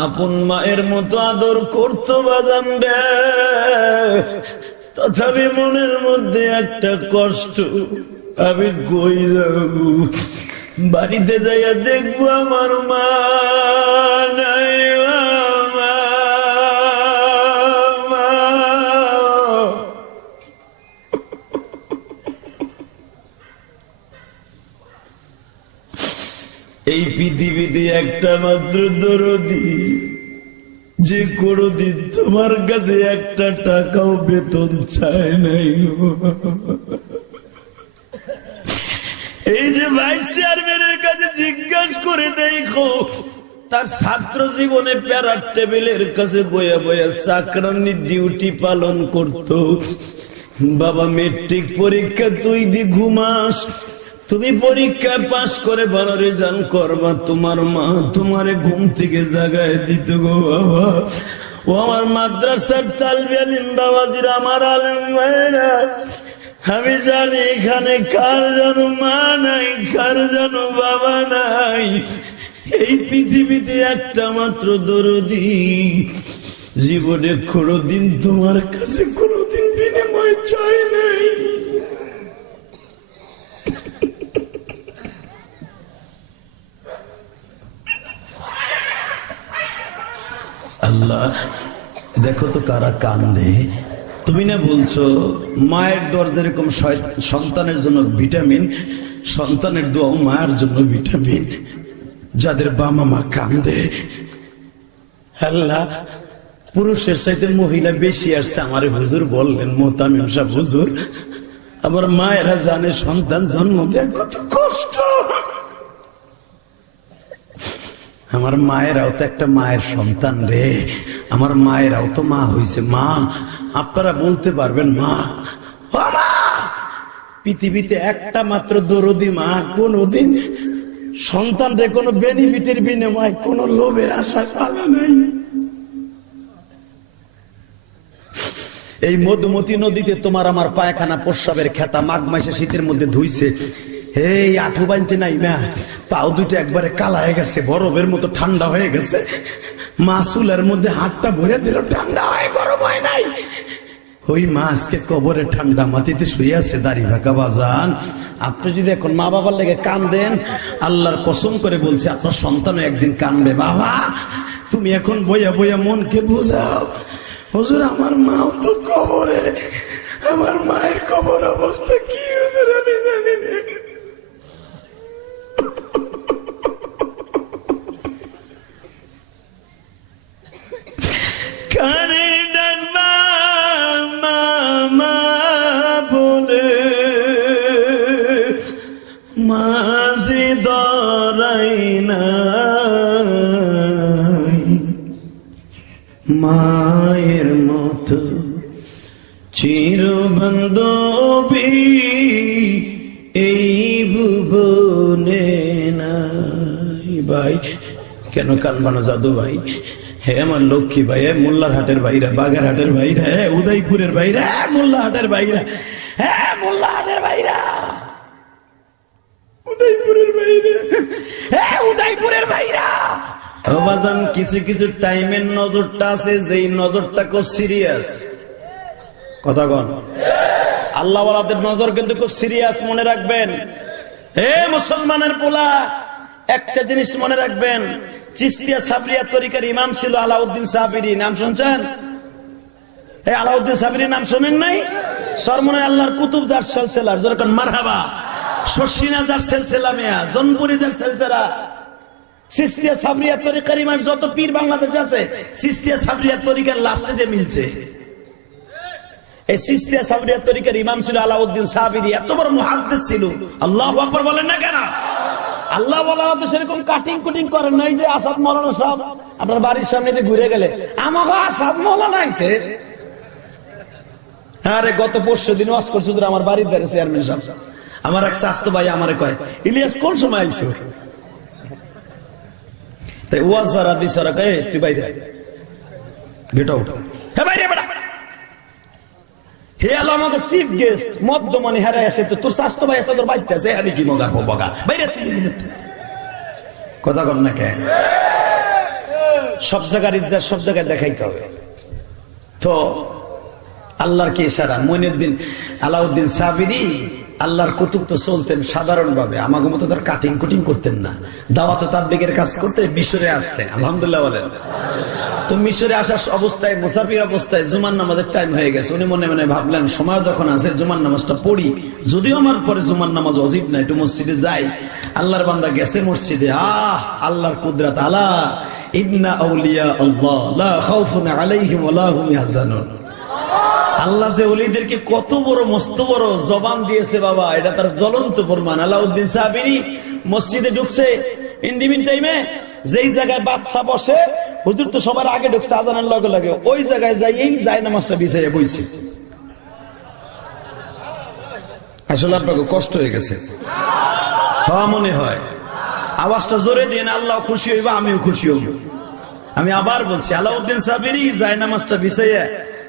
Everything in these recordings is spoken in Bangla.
আপন মায়ের মতো আদর করতো বাজান রে, তথাপি মনের মধ্যে একটা কষ্ট, আমি কই যাব, বাড়িতে যাইয়া দেখবো আমার মা নাই। এই পৃথিবীতে একটা মাত্র দরদি যে কোনদিন তোমার কাছে একটা টাকাও বেতন চায় নাই। এই যে ভাইস চেয়ারম্যানের কাছে জিজ্ঞাসা করে দেখো, তার ছাত্র জীবনে প্যারার টেবিলের কাছে বয়া বয়া চাকরানির ডিউটি পালন করত। বাবা মেট্রিক পরীক্ষা তুই দি ঘুমাস, তুমি পরীক্ষা পাশ করে ভালো রেজাল্ট করবা, তোমার মা তোমারে ঘুম থেকে জাগায় দিত গো বাবা। ও আমার মাদ্রাসার তালবে আলিম বাবাজির, আমার আলেম ভাইরা, আমি জানি এখানে কার জানো মা নাই, কার জানো বাবা নাই। এই পৃথিবীতে একটা মাত্র দরদি জীবনে কোনোদিন তোমার কাছে কোনোদিন বিনিময় চায় নাই। আল্লাহ দেখো তো কারা কান্দে। তুমি না বলছো মায়ের দর যেরকম সন্তানের জন্য ভিটামিন, সন্তানের দোয়া মায়ের জন্য ভিটামিন। যাদের বাবা মা কান্দে, আল্লাহ পুরুষের চাইতে মহিলা বেশি আসছে আমার হুজুর বললেন, মোহতামিম সাহেব হুজুর। আবার মায়েরা জানে সন্তান জন্ম দেয় কত কষ্ট। আমার মায়েরাও তো একটা মায়ের সন্তান রে, আমার মায়েরাও তো মা হইছে। মা আপনারা বলতে পারবেন মা, পৃথিবীতে একটা মাত্র দরদি মা কোনদিন সন্তান রে কোনো বেনিফিটের বিনিময় কোন লোভের আশা পালা নাই। এই মধুমতি নদীতে তোমার আমার পায়খানা প্রস্রাবের খেতা মাঘ মাসে শীতের মধ্যে ধুইছে। এই আঠু বানতে নাই না, পাও দুটো একবারে কালা হয়ে গেছে, বরফের মতো ঠান্ডা হয়ে গেছে। মাসুলের মধ্যে হাতটা ভরে দিল, ঠান্ডা হয়, গরম হয় নাই। ওই মা আজকে কবরে ঠান্ডা মাটিতে শুয়ে আছে, দাড়ি ভাকা বাজান। আপনি যদি এখন মা বাবার লেগে কান্দেন, আল্লাহর কসম করে বলছে আপনার সন্তানও একদিন কানবে। বাবা তুমি এখন বইয়া বইয়া মনকে বুঝাও, হুজুর আমার মাও তো কবরে, আমার মায়ের কবর অবস্থা কি হুজুর আমি জানি না। কানে ডাকবা মামা বলে, মাঝে দরাই নাই, মায়ের মতো চিরবান্ধবী এই ভুবনে নাই। ভাই কেন কানবানো জাদু ভাই? হে আমার লক্ষ্মী ভাই, হে মোল্লার হাটের ভাইরা, বাগের হাটের ভাইরা, হ্যাঁ উদয়পুরের ভাইরা, মোল্লা হাটের ভাইরা, হ্যাঁ মোল্লা হাটের ভাইরা, উদয়পুরের ভাইরা, হ্যাঁ উদয়পুরের ভাইরা। ও বাজান কিছু কিছু টাইমের নজরটা আছে, যেই নজরটা খুব সিরিয়াস। কথা কন, আল্লাহ ওয়ালাদের নজর কিন্তু খুব সিরিয়াস, মনে রাখবেন। হে মুসলমানের পোলা, একটা জিনিস মনে রাখবেন, চিশতিয়া সাবরিয়া তরিকার ইমাম ছিল আলাউদ্দিন সাবিরি, নাম শুনছেন? এই আলাউদ্দিন সাবিরি নাম শুনেন নাই? সরমনে আল্লাহর কুতুব যার সিলসিলা, যেরকম মারহাবা, শর্ষিনা যার সিলসিলা, মিয়া জনপুরি যার সিলসিলা। চিশতিয়া সাবরিয়া তরিকার ইমাম যত পীর বাংলাদেশে আছে, চিশতিয়া সাবরিয়া তরিকার লাস্টে যে মিলছে। এই চিশতিয়া সাবরিয়া তরিকার ইমাম ছিল আলাউদ্দিন সাবিরি, এত বড় মুহাদ্দিস ছিল। আল্লাহু আকবার বলেন না কেন? আল্লাহ বলা হতো সেরকম কাটিং কুটিং করেন নাই যে আসাদ মৌলানা সব আপনার বাড়ির সামনে দিয়ে ঘুরে গেলে আমাকে আসাদ মৌলানা আইছে। আরে গত পরশু দিন ওয়াজ করছে আমার বাড়ির ধারে চেয়ারম্যান সাহেব, আমার এক চাস্তো ভাই আমারে কয়, ইলিয়াস কোন সময় আইছে? তাই ওয়াজ যারা দিছে ওরা কয় তুই বাইরে গেট আউট, হ্যাঁ বাইরে বেটা। হে আল্লাহ আমাকে চিফ গেস্ট মধ্যমণি হারাই আসে, তো তোর স্বাস্থ্য ভাই আছে তোর বাড়িতে আছে, আমি কি মগা বগা বাইরে। কথা কর না কে? সব জায়গার ইজ্জত সব জায়গায় দেখাইতে হবে। তো আল্লাহর কি ইশারা, মঈনুদ্দিন আলাউদ্দিন সাবিরি আল্লাহর কুতুব তো চলতেন সাধারণভাবে, আমাকে মতো তার কাটিং কুটিং করতেন না। দাওয়াত তাবলীগের কাজ করতে মিশরে আসতেন, আলহামদুলিল্লাহ বলেন। তো মিশরে আসার অবস্থায়, মুসাফির অবস্থায় জুমার নামাজের টাইম হয়ে গেছে। উনি মনে মনে ভাবলেন সময় যখন আছে জুমার নামাজটা পড়ি, যদিও আমার পরে জুমার নামাজ অজিব না, একটু মসজিদে যাই। আল্লাহর বান্দা গেছে মসজিদে, আল্লাহর কুদরত, আলা ইন্না আউলিয়া আল্লাহ লা খাউফুন আলাইহিম ওয়া লা হুম ইয়াহজানুন। আল্লাহ যে ওলিদেরকে কত বড় মস্ত বড় জবান দিয়েছে বাবা, এটা তার জ্বলন্ত প্রমাণ। আলাউদ্দিন সাবিরি মসজিদে ঢুকছে ইন্ডিমিন টাইমে, যেই জায়গায় বাদশা বসে, হুজুর তো সবার আগে ঢুকছে আজানের লগে লগে, ওই জায়গায় যাই এই যায় নামাজটা বিছাইয়া বইছে। আসলে আপনাকে কষ্ট হয়ে গেছে, হওয়া মনে হয়। আওয়াজটা জোরে দিয়ে আল্লাহ খুশি হইবা, আমিও খুশি হইব। আমি আবার বলছি, আলাউদ্দিন সাবিরি যায় নামাজটা বিছাইয়া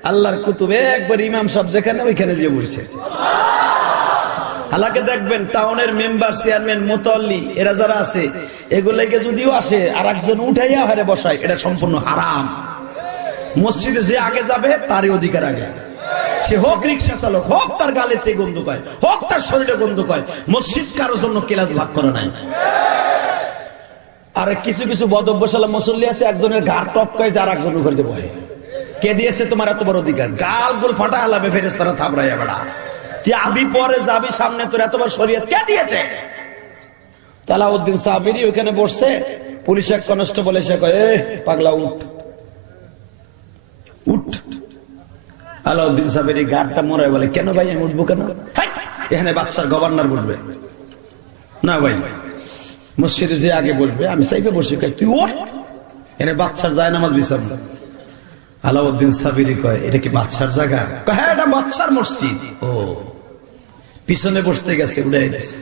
আল্লাহর কুতুবে একবার ইমাম সাহেব যেখানে ওইখানে গিয়ে বসছে। হালাকে দেখবেন টাউনের মেম্বার, চেয়ারম্যান, মুতাল্লি এরা যারা আছে, এগুলোকে যদিও আসে আর একজন উঠাইয়া হারে বসায়, এটা সম্পূর্ণ হারাম। মসজিদে যে আগে যাবে তারই অধিকার আগে, সে হোক রিক্সা চালক, হোক তার গালেতে গন্ধ পায়, হোক তার শরীরে গন্ধ পায়। মসজিদ কারোর জন্য ক্লাস ভাগ করা নাই। আর কিছু কিছু বদভ্যাসালা মুসল্লি আছে, একজনের ঘাড় টপকায় যার একজন উপরে যে বহে। কে দিয়েছে তোমার এত বড় অধিকার? গাল গুল ফাটা হালাবে ফেরেশতারা থাবড়াইয়া বেড়া, যাবি পরে যাবি সামনে, তোর এত বড় শরীয়ত কে দিয়েছে? আলাউদ্দিন সাবিরি ওখানে বসছে, পুলিশ এক কনস্টেবল এসে কয়, এ পাগলা উঠ উঠ। আলাউদ্দিন সাবিরি গাড়টা মরায় বলে, কেন ভাই আমি উঠবো কেন? এখানে বাচ্চার গভর্নর বসবে না ভাই, মসজিদে যে আগে বসবে আমি চাইবে বসে, তুই ওঠ, এনে বাচ্চার যায় নামাজ বিছাবো। আলাউদ্দিন সাবিরি কয়, এটা কি বাচ্চার জায়গা? হ্যাঁ, এটা বাচ্চার মসজিদ। ও, পিছনে বসতে গেছে, উড়াই গেছে,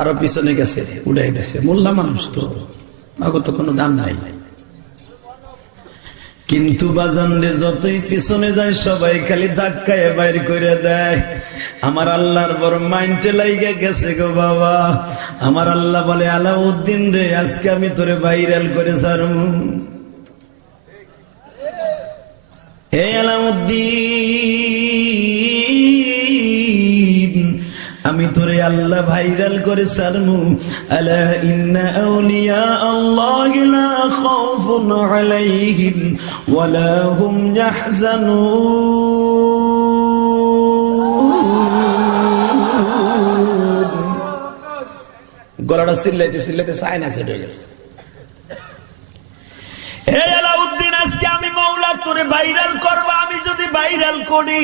আরো পিছনে গেছে, উড়াই গেছে। মোল্লা মানুষ তো, আগত তো কোনো দাম নাই। কিন্তু বাজান রে, যতই পিছনে যায় সবাই খালি ধাক্কায় বাইর করে দেয়। আমার আল্লাহর বড় মাইন্ডে লাইগা গেছে গো বাবা। আমার আল্লাহ বলে, আলাউদ্দিন রে, আজকে আমি তোরে ভাইরাল করে ছাড়বো। হে আলাউদ্দিন, আমি তোরে আল্লাহ ভাইরাল করে ছাড়মু। আলা ইন্না আউলিয়া আল্লাহি লা খাউফুন আলাইহিম ওয়া লা হুম ইয়াহজানুন। গলাটা চিল্লাইতে চিল্লাইতে সাইনা সেট হয়ে গেছে। হে আলাউদ্দিন, আজকে আমি মওলা তোরে ভাইরাল করব। আমি যদি ভাইরাল করি,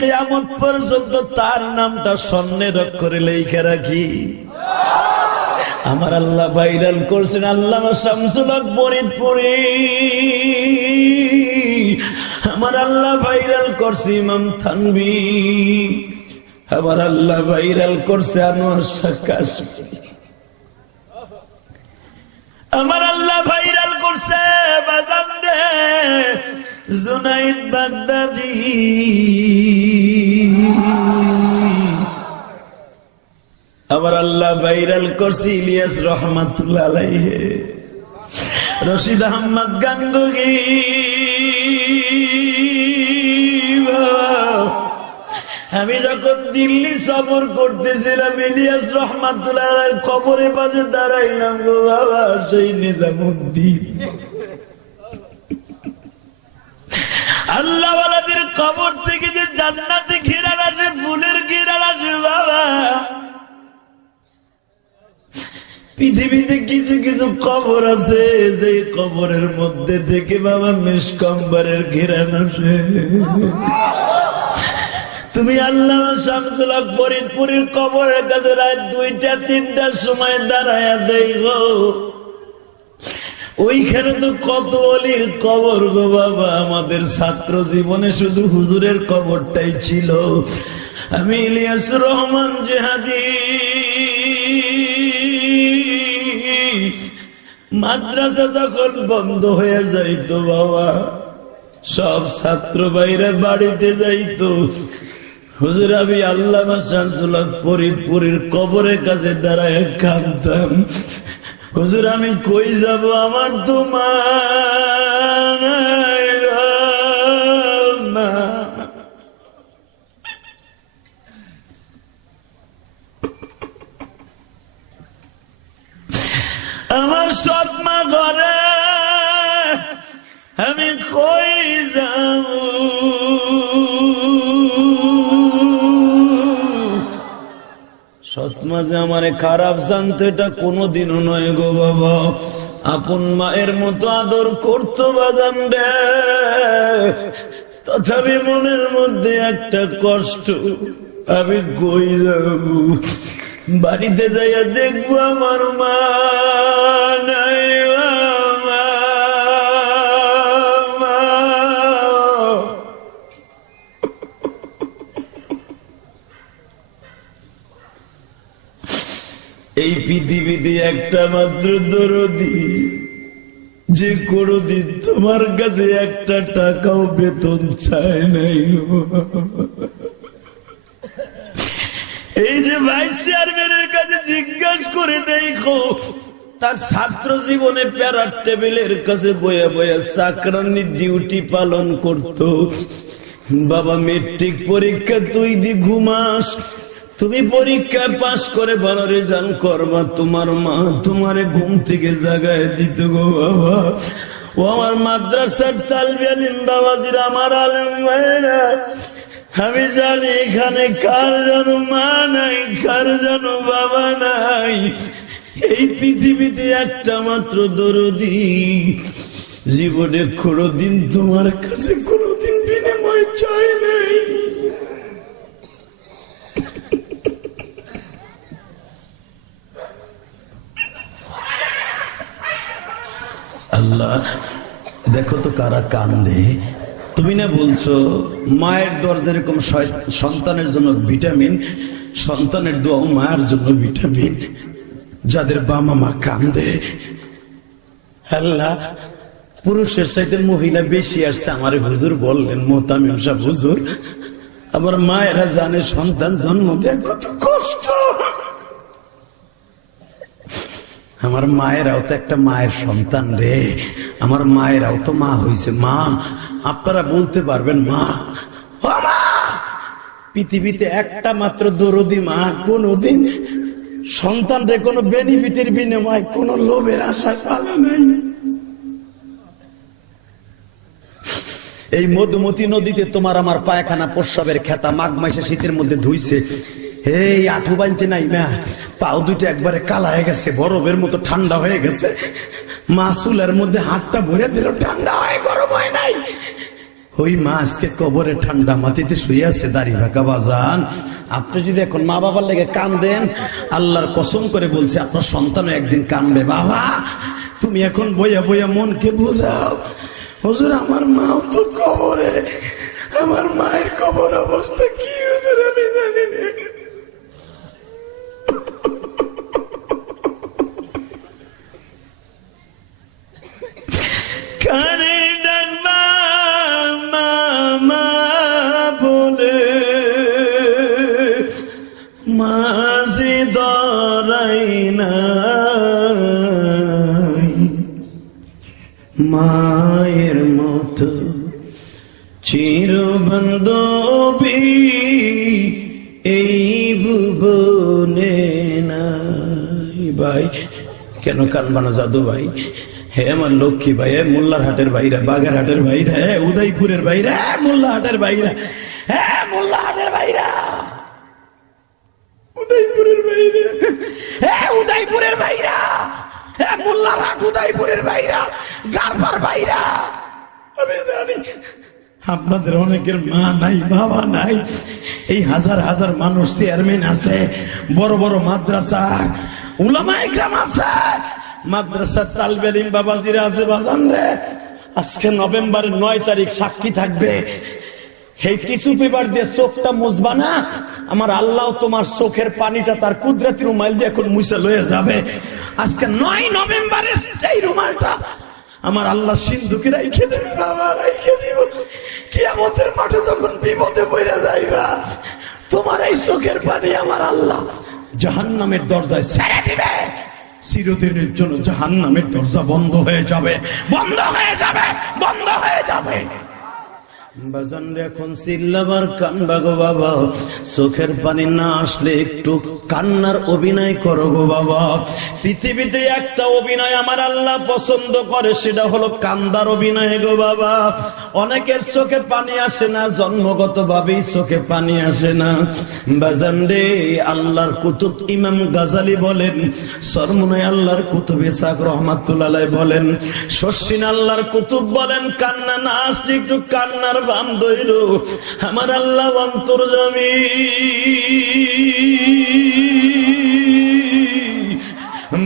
কিয়ামত পর্যন্ত তার নামটা স্বর্ণের অক্ষরে লেখা রাখি। আমার আল্লাহ ভাইরাল করছেন আল্লামা শামসুল হক ফরিদপুরি। আমার আল্লাহ ভাইরাল করছে ইমাম থানভী। আমার আল্লাহ ভাইরাল করছে আনোয়ার শাহ কাশমী। আমার আল্লাহ ভাইরাল করছে বাজান রে জুনাইদ বাগদাদি। আমার আল্লাহ ভাইরাল করছে ইলিয়াস রহমাতুল্লাহ আলাইহি, রশিদ আহমদ গাঙ্গুহি। আমি যখন দিল্লি সফর করতেছিলাম, ইলিয়াস রহমাতুল্লাহ কবরে পাশে দাঁড়াইলাম গো বাবা, সেই নিজামুদ্দিন। আল্লাহওয়ালাদের কবর থেকে যে জান্নাতে ঘিরান আসে, ফুলের ঘিরান আসে বাবা। পৃথিবীতে কিছু কিছু কবর আছে, যে কবরের মধ্যে থেকে বাবা মিসকম্বরের ঘিরান আসে। তুমি আল্লামা শামসুল হক ফরিদপুরের কবরের কাছে রাত 2টা-3টার সময় দাঁড়ায়া দেখো, ওইখানে তো কত ওলির কবর গো বাবা। আমাদের ছাত্র জীবনে শুধু হুজুরের কবরটাই ছিল। আমি ইলিয়াস রহমান জিহাদি মাদ্রাসা যখন বন্ধ হয়ে যাইতো বাবা, সব ছাত্র ভাইরা বাড়িতে যাইতো, হুজুর আমি আল্লামা শামসুল হক ফরিদপুরের কবরের কাছে দাঁড়ায় কাঁদতাম। হুজুর আমি কই যাব, আমার তো মা নাই গো, মা। আমার সৎ মা ঘরে, আমি কই যাব? সৎ মা যে আমারে খারাপ জানতো এটা কোনোদিনও নয় গো বাবা। আপন মায়ের মতো আদর করতো বাজান রে, তথাপি মনের মধ্যে একটা কষ্ট। আমি কই যাব? বাড়িতে যাইয়া দেখবো আমার মা নাই, মা, মা। এই পৃথিবীতে একটা মাত্র দরদি, যে কোনদিন তোমার কাছে একটা টাকাও বেতন চায় নাই। এই যে ভাইস চেয়ারম্যানের কাছে জিজ্ঞাসা করে দেখো, তার ছাত্র জীবনে প্যারার টেবিলের কাছে বয়া বয়া চাকরানির ডিউটি পালন করত। বাবা মেট্রিক পরীক্ষা তুই দি ঘুমাস, তুমি পরীক্ষা পাশ করে ভালো রেজাল্ট করবা, তোমার মা তোমারে ঘুম থেকে জাগায় দিত গো বাবা। ও আমার মাদ্রাসার তালবে আলিম বাবাজির, আমার আলেম ভাইরা, আমি জানি এখানে কার যেন মা নাই, কার যেন বাবা নাই। এই পৃথিবীতে একটা মাত্র দরদি, জীবনে কোনোদিন তোমার কাছে কোনোদিন বিনিময় চায় নাই। আল্লাহ দেখো তো কারা কান্দে। তুমি না বলছো মায়ের দরদ এরকম সন্তানের জন্য ভিটামিন, সন্তানের দোয়া মায়ের জন্য ভিটামিন। যাদের বাবা মা কান্দে, আল্লাহ পুরুষের চাইতে মহিলা বেশি আসছে। আমার হুজুর বললেন, মোহতামিম সাহেব হুজুর, আবার মায়েরা জানে সন্তান জন্ম দেয় কত কষ্ট। আমার মায়েরাও তো একটা মায়ের সন্তান রে, আমার মায়েরাও তো মা হইছে। মা আপনারা বলতে পারবেন মা, পৃথিবীতে একটা মাত্র দরদি মা কোনদিন সন্তান রে কোনো বেনিফিটের বিনিময়, কোন লোভের আশা পালে নাই। এই মধুমতি নদীতে তোমার আমার পায়খানা প্রস্রাবের খেতা মাঘ মাসে শীতের মধ্যে ধুইছে। এই আঠু বানতে নাই না, পাও দুটো একবারে কালা হয়ে গেছে, বরফের মতো ঠান্ডা হয়ে গেছে। মা চুলের মধ্যে হাতটা ভরে দিল, ঠান্ডা হয়, গরম হয় নাই। ওই মা আজকে কবরে ঠান্ডা মাটিতে শুয়ে আছে, দাড়ি ভাকা বাজান। আপনি যদি এখন মা বাবার লেগে কান্দেন, আল্লাহর কসম করে বলছে আপনার সন্তানও একদিন কানবে। বাবা তুমি এখন বইয়া বইয়া মনকে বোঝাও, হুজুর আমার মাও তো কবরে, আমার মায়ের কবর অবস্থা কি হুজুর আমি জানি না। কানে ডাকবা মামা বলে, মাঝে দরাই নাই, মায়ের মতো চিরবান্ধবী এই ভুবনে নাই। ভাই কেন কানবানো জাদু ভাই? হে আমার লক্ষ্মী ভাই, হে মোল্লার হাটের ভাইরা, বাগের হাটের ভাইরা, হে উদয়পুরের ভাইরা, মোল্লা হাটের ভাইরা, হে মোল্লা হাটের ভাইরা, উদয়পুরের ভাইরা, হে উদয়পুরের ভাইরা, হে মোল্লার হাট উদয়পুরের ভাইরা, গারবার ভাইরা, আমি জানি আপনাদের অনেকের মা নাই, বাবা নাই। এই হাজার হাজার মানুষ চেয়ারম্যান আছে, বড় বড় মাদ্রাসা উলামায়ে কেরাম আছে, মাদ্রাসার তালবে ইলম বাবাজিরা আছে। বাজান রে, আজকে নভেম্বরের 9 তারিখ সাক্ষী থাকবে। এই টিস্যু পেপার দিয়ে চোখটা মুছবা না, আমার আল্লাহ তোমার চোখের পানিটা তার কুদরতি রুমাল দিয়ে এখন মুছে লয়ে যাবে। আজকে 9 নভেম্বরের এই রুমালটা আমার আল্লাহ সিন্ধুকে রাইখে দেবে। বাবা রাইখে দিব, কিয়ামতের মাঠে যখন বিপদে পড়ে যাইবা, তোমার এই চোখের পানি আমার আল্লাহ জাহান্নামের দরজায় ছেড়ে দিবে। চিরদিনের জন্য জাহান্নামের দরজা বন্ধ হয়ে যাবে, বন্ধ হয়ে যাবে, বন্ধ হয়ে যাবে। বাজান এখন চিল্লাবার কানবা গো বাবা, চোখের পানি না আসলে একটু কান্নার অভিনয় করো গো বাবা। পৃথিবীতে একটা অভিনয় আমার আল্লাহ পছন্দ করে, সেটা হলো কান্দার অভিনয় গো বাবা। অনেকের চোখে পানি আসে না, জন্মগত ভাবেই চোখে পানি আসে না। বাজান রে, আল্লাহর কুতুব ইমাম গাজালি বলেন, সরমুনায় আল্লাহর কুতুব ইসাক রহমাতুল্লাহ আলাইহি বলেন, শর্ষিন আল্লাহর কুতুব বলেন, কান্না না আসলে একটু কান্নার বাম দইল আমার আল্লাহ অন্তর্যামী।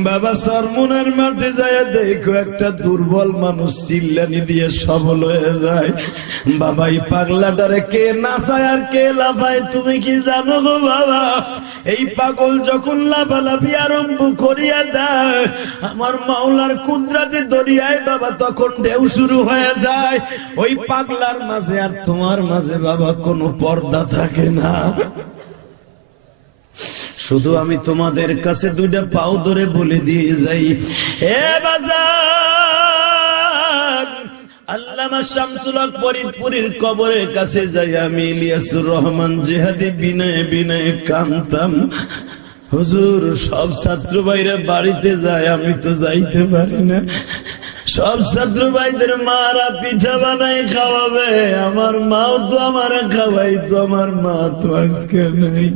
বাবা সরমুনার মাঠে যায় দেখো একটা দুর্বল মানুষ চিল্লানি দিয়ে সবল হয়ে যায়। বাবা এই পাগলাটারে কে নাচায় আর কে লাফায় তুমি কি জানো গো বাবা? এই পাগল যখন লাফালাফি আরম্ভ করিয়া দেয় আমার মাওলার কুদরতি দরিয়ায় বাবা, তখন ঢেউ শুরু হয়ে যায়। ওই পাগলার মাঝে আর তোমার মাঝে বাবা কোনো পর্দা থাকে না। শুধু আমি তোমাদের কাছে দুইটা পাও ধরে বলে দিয়ে যাই, এ বাজার, আল্লামা শামসুল হক ফরিদপুরের কবরের কাছে যাই আমি ইলিয়াসুর রহমান জিহাদি বিনয়ে বিনয়ে কাঁদতাম। হুজুর, সব ছাত্র ভাইরা বাড়িতে যায়, আমি তো যাইতে পারি না। সব ছাত্র ভাইদের মারা পিঠা বানাই খাওয়াবে, আমার মাও তো আমার খাওয়াই, তো আমার মা তো আজকে নাই।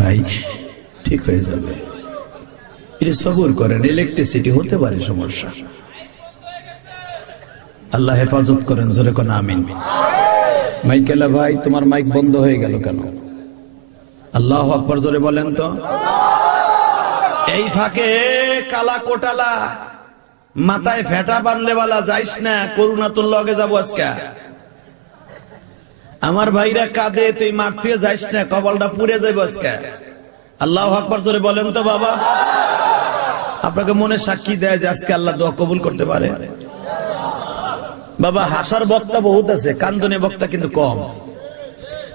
ভাই ঠিক হয়ে যাবে, এটা সবুর করেন। ইলেকট্রিসিটি হতে পারে সমস্যা, আল্লাহ হেফাজত করেন, জোরে কোন আমিন। মাইকেলা ভাই, তোমার মাইক বন্ধ হয়ে গেল কেন? আল্লাহু আকবার জোরে বলেন তো। এই ফাঁকে কালা কোটালা মাথায় ফেটা বানলে বালা যাইস না, করুণা তোর লগে যাবো আজকে। আমার ভাইরা কাঁদে, তুই মাঠ থেকে যাইস না, কপালটা পুড়ে যাইব আজকে। আল্লাহু আকবার জোরে বলেন তো বাবা। আপনাকে মনে সাক্ষী দেয় যে আজকে আল্লাহ দোয়া কবুল করতে পারে। বাবা হাসার বক্তা বহুত আছে, কান্দনে বক্তা কিন্তু কম।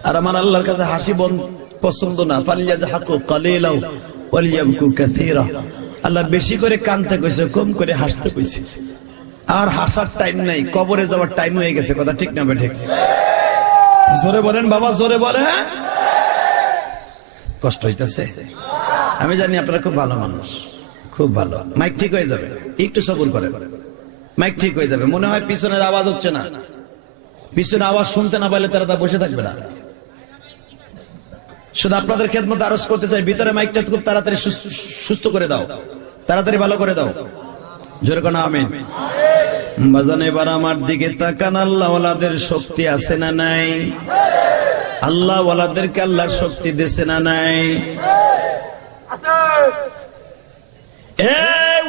আর আমার আল্লাহর কাছে হাসি পছন্দ না। ফালিয়াযহাকু কালিলাও ওয়ালিয়াবকু কাসীরা। আল্লাহ বেশি করে কাঁদতে কইছে, কম করে হাসতে কইছে। আর হাসার টাইম নাই, কবরে যাওয়ার টাইম হয়ে গেছে। কথা ঠিক না ঠিক? জোরে বলেন বাবা, জোরে বলে। কষ্ট হইতেছে, আমি জানি আপনারা খুব ভালো মানুষ, খুব ভালো। মাইক ঠিক হয়ে যাবে, একটু সবুর করে, মাইক ঠিক হয়ে যাবে। মনে হয় পিছনের আওয়াজ হচ্ছে না, পিছনের আওয়াজ শুনতে না পারলে তারা বসে থাকবে না। শুধু আপনাদের খেদমত আরজ করতে চাই, ভিতরে মাইকটা খুব তাড়াতাড়ি সুস্থ করে দাও, তাড়াতাড়ি ভালো করে দাও। জোরে কোন আমিন। বাজান এবার আমার দিকে তাকান, আল্লাহ ওয়ালাদের শক্তি আছে না নাই? আল্লাহ ওয়ালাদেরকে আল্লাহর শক্তি দিয়েছে না নাই?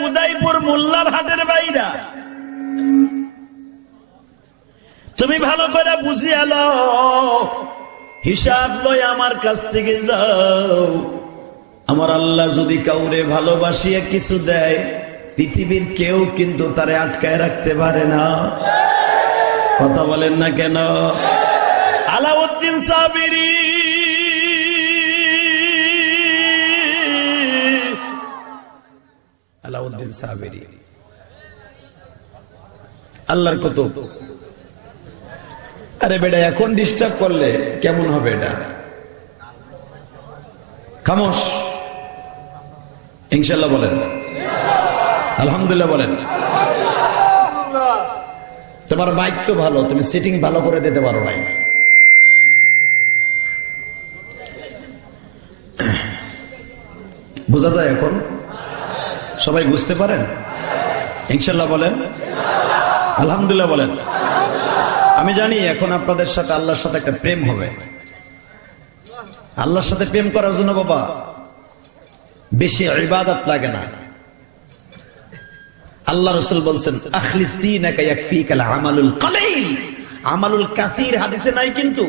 উদয়পুর মোল্লার হাটের বাইরা, তুমি ভালো করে বুঝিয়ে লও, হিসাব লই আমার কাছ থেকে যাও। আমার আল্লাহ যদি কাউরে ভালোবাসিয়ে কিছু দেয়, পৃথিবীর কেউ কিন্তু তারে আটকায় রাখতে পারে না। কথা বলেন না কেন? আলাউদ্দিন সাবিরি, আলাউদ্দিন সাবিরি আল্লাহর কুতুব। আরে বেটা, এখন ডিস্টার্ব করলে কেমন হবে? এটা খামোশ। ইনশাআল্লাহ বলেন, আলহামদুলিল্লাহ বলেন। তোমার মাইক তো ভালো, তুমি সিটিং ভালো করে দিতে পারো নাই। বোঝা যায় এখন? সবাই বুঝতে পারেন? ইনশাআল্লাহ বলেন, আলহামদুলিল্লাহ বলেন। আমি জানি এখন আপনাদের সাথে আল্লাহর সাথে একটা প্রেম হবে। আল্লাহর সাথে প্রেম করার জন্য বাবা বেশি ইবাদত লাগে না। আল্লাহ রাসূল বলছেন, আখলিস দীনাকা ইয়াকফিকাল আমালুল কলিল। আমালুল কাসীর হাদিসে নাই, কিন্তু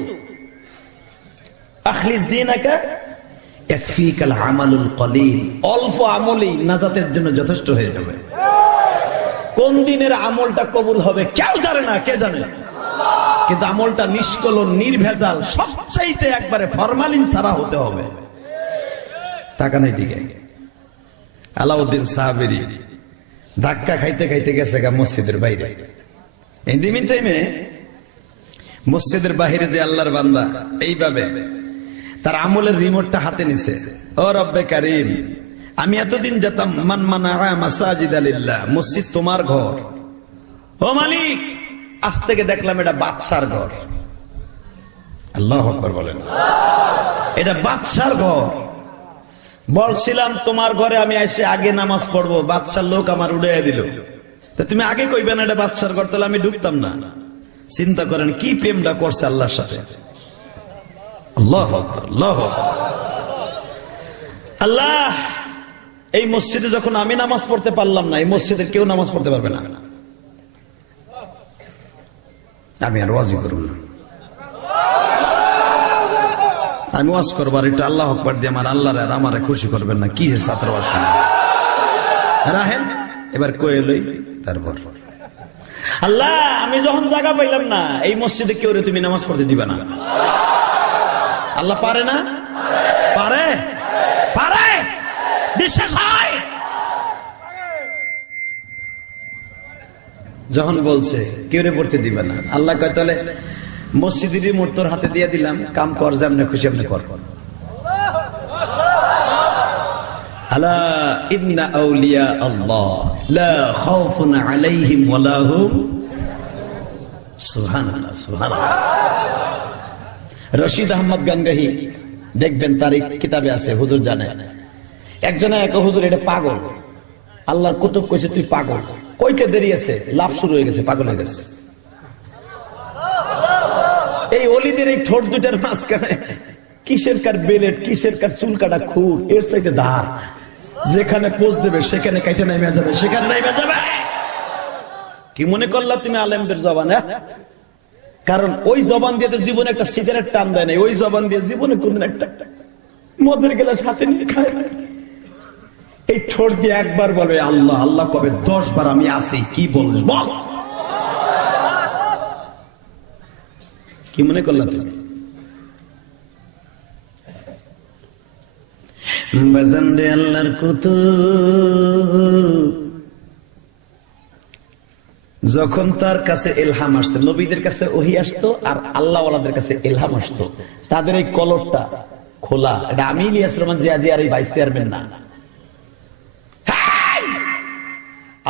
আখলিস দীনাকা ইয়াকফিকাল আমালুল কলিল, অল্প আমলই নাজাতের জন্য যথেষ্ট হয়ে যাবে। কোন দিনের আমলটা কবুল হবে কেউ জানে না। কে জানে? কিন্তু আমলটা নিষ্কলন, নির্ভেজাল, সবচাইতে একবারে ফরমালিন ছাড়া হতে হবে। তাকান এইদিকে, আলাউদ্দিন সাহাবেরি ধাক্কা খাইতে খাইতে গেছে গা মসজিদের বাইরে। ইন দি মিন টাইমে মসজিদের বাহিরে যে আল্লাহর বান্দা এইভাবে তার আমলের রিমোটটা হাতে নিছে। ও রব্বে কারিম, আমি এতদিন যেতাম মান মানা মাসাজিদ আলিল্লাহ, মসজিদ তোমার ঘর। ও মালিক, আজ থেকে দেখলাম এটা বাদশার ঘর। আল্লাহু আকবার বলেন। এটা বাদশার ঘর। বলছিলাম তোমার ঘরে আমি এসে আগে নামাজ পড়বো, বাদশার লোক আমার উড়াইয়া দিল। তা তুমি আগে কইবে না এটা বাদশার ঘর, তাহলে আমি ঢুকতাম না। চিন্তা করেন কি প্রেমটা করছে আল্লাহর সাথে। আল্লাহু আকবার, আল্লাহু আকবার। আল্লাহ, এই মসজিদে যখন আমি নামাজ পড়তে পারলাম না, এই মসজিদে কেউ নামাজ পড়তে পারবে না। আমি আর ওয়াজি করব না, আমি ওয়াজ করবার এটা আল্লাহ আকবার দিয়ে আমার আল্লাহর আর আমারে খুশি করবেন না। কি ছাত্র আসুন রাহেন এবার কয়ে লই। তারপর আল্লাহ, আমি যখন জায়গা পাইলাম না, এই মসজিদে কেউ তুমি নামাজ পড়তে দিবে না। আল্লাহ পারে না? পারে, পারে, বিশ্বাস হয়। যখন বলছে কেউ পড়তে দিবে না, আল্লাহ কয় তাহলে মসজিদের রিমোট তোর হাতে দিয়ে দিলাম, কাম কর, যেমন খুশি এমনি কর। আলা ইন্না আউলিয়া আল্লাহ লা খাউফুন আলাইহিম ওয়া লা হুম। সুবহানাল্লাহ, সুবহানাল্লাহ। রশিদ আহমদ গাঙ্গাহি দেখবেন তার কিতাবে আছে, হুজুর জানে। একজনে এক হুজুর এটা পাগল, আল্লাহর কুতুব কইছে তুই পাগল। কইতে দেরি আছে, লাভ শুরু হয়ে গেছে, পাগল হয়ে গেছে। এই অলিদের এই ঠোঁট দুটার মাঝখানে কিসের কার বেলেট, কিসের কার চুল কাটা খুর, এর চাইতে ধার। যেখানে পোজ দেবে সেখানে কাইটা নেমে যাবে, সেখানে নেমে যাবে। কি মনে করলা তুমি আলেমদের জবান? কারণ ওই জবান দিয়ে তো জীবনে একটা সিগারেট টান দেয় নাই, ওই জবান দিয়ে জীবনে কোনদিন একটা মদের গেলাস হাতে নিয়ে খায়। এই ঠোঁট দিয়ে একবার বলবে আল্লাহ, আল্লাহ কবে 10 বার আমি আছি। কি বলিস বল? কি মনে করলা তুমি? বাজান রে আল্লাহর কুতুব যখন তার কাছে ইলহাম আসছে, নবীদের কাছে ওহী আসতো আর আল্লাহ ওয়ালাদের কাছে ইলহাম আসতো, তাদের এই কলরটা খোলা। এটা আমি ইলিয়াস রহমান জিয়াদি আর এই ভাইস চেয়ারম্যান না,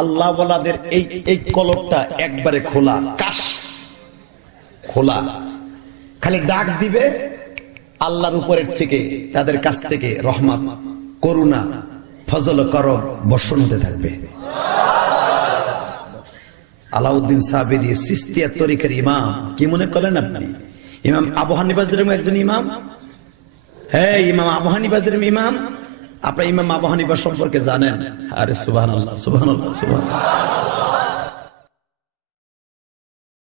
আল্লাহ ওয়ালাদের এই কলরটা একবারে খোলা, কাশ খোলা। খালি ডাক দিবে আল্লাহর উপরের থেকে, তাদের কাছ থেকে রহমত, করুণা, ফজল করম বর্ষণ হতে থাকবে। আলাউদ্দিন সাহাবেরি সিস্তিয়া তরিকার ইমাম। কি মনে করেন আপনি? ইমাম আবু হানিফা একজন ইমাম। হ্যাঁ, ইমাম আবু হানিফা ইমাম। আপনার ইমাম আবু হানিফা সম্পর্কে জানেন? আরে সুবহানাল্লাহ, সুবহানাল্লাহ, সুবহানাল্লাহ।